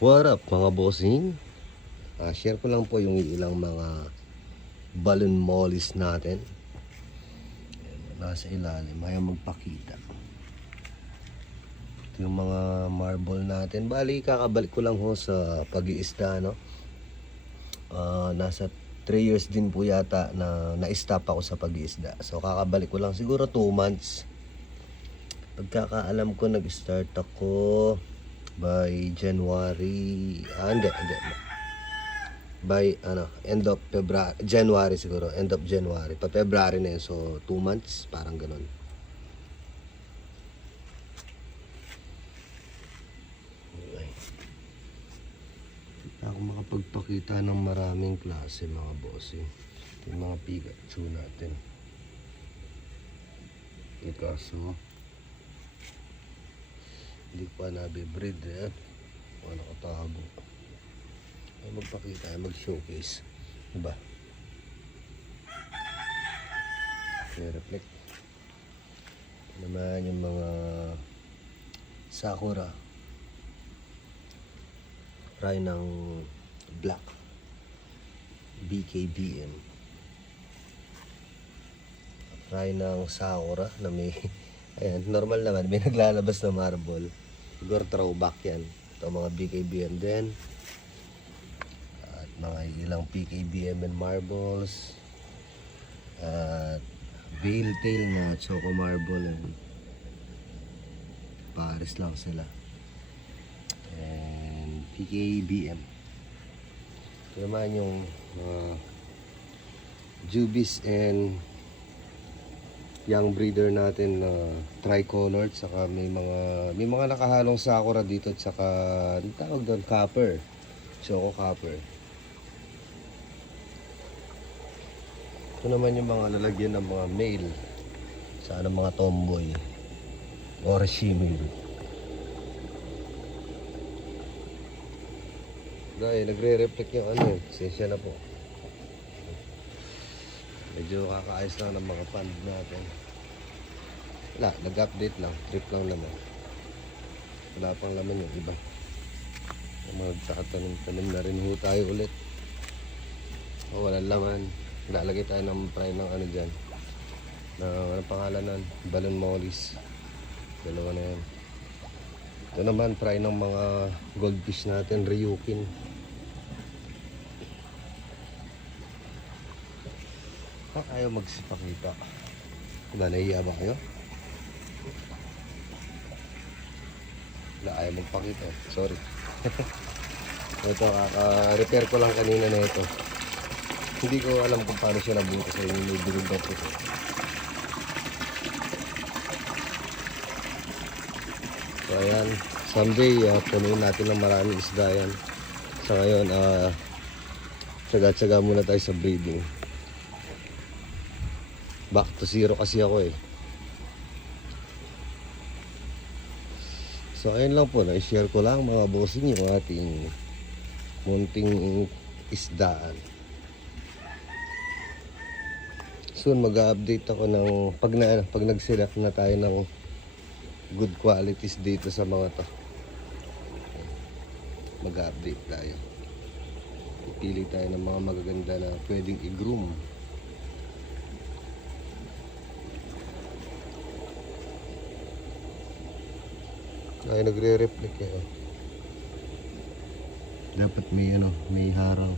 What up mga bossing? Share ko lang po yung ilang mga balloon mollies natin. Nasa ilalim, ayaw magpakita. Ito yung mga marble natin. Bali, kakabalik ko lang ho sa pag-iisda, no? Nasa 3 years din po yata na na-stop ako sa pag-iisda. So kakabalik ko lang, siguro 2 months. Pagkakaalam ko, nag-start ako by January, hindi. By end of February, January siguro, end of January. Pa February na yun, so 2 months, parang ganun. Okay. Hindi ako makapagpakita ng maraming klase mga bossing. Yung mga Pikachu natin. Kaso hindi pa nabibreed yan. Wala nakatago. Ay magpakita, mag-showcase. Diba? I-reflect. Naman yung mga Sakura. Try ng black. BKBM. Try ng Sakura na may ayan, normal naman, may naglalabas na marble. Siguro throwback yan. Ito mga BKBM din. At mga ilang PKBM and marbles. At veil tail na choco marble. And Paris lang sila. And PKBM. Ito naman yung Jubies and young breeder natin na tricolored, saka may mga nakahalong Sakura dito, at saka ang tawag doon, copper, choco copper. Ito naman yung mga lalagyan ng mga male, sana mga tomboy or shimmer. Dahil nagre-reflect yung sensya na po. Medyo kakaayos lang ng mga pond natin. Wala, nag-update lang. Trip lang naman. Wala pang laman yung iba. Magkakatanim-tanim na rin ho tayo ulit. Walang laman. Lalagay tayo ng fry ng dyan. Anong pangalan nun? Balloon mollies. Dalawa na yan. Ito naman, fry ng mga goldfish natin. Ryukin. Ayaw magsipakita. Wala, nahiya ba kayo? Wala, ayaw magpakita. Sorry. Ito, kaka-repair ko lang kanina na ito. Hindi ko alam kung paano siya nabuto sa inyo. May durog na po. So ayan, someday punuin natin ng maraming isda yan. Sa ngayon, tsaga-tsaga muna tayo sa breeding. Back to zero kasi ako eh. So ayun lang po, na-share ko lang mga bossing yung ating munting isdaan. Soon mag-update ako ng pag nag-select na tayo ng good qualities dito sa mga to. Mag-update tayo. Pipili tayo ng mga magaganda na pwedeng i-groom. Ay, nagre-reflect eh. Dapat may harang.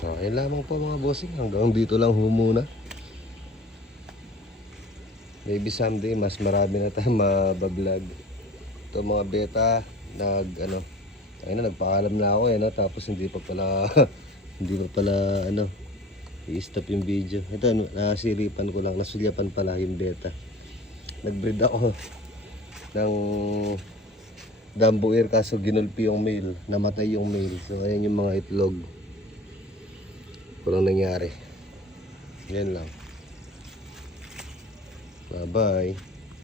So, ayun lamang po mga bossing. Hanggang dito lang muna. Maybe someday mas marami na tayong mabablog. Ito mga beta, nagpaalam na ako tapos hindi pa pala i-stop yung video. Ito, nasiripan ko lang, nasulyapan pala yung beta. Nag-breed ako ng Dambuir kaso ginulpi yung male, namatay yung male. So ayan yung mga itlog. Walang nangyari. Yan lang. Bye bye.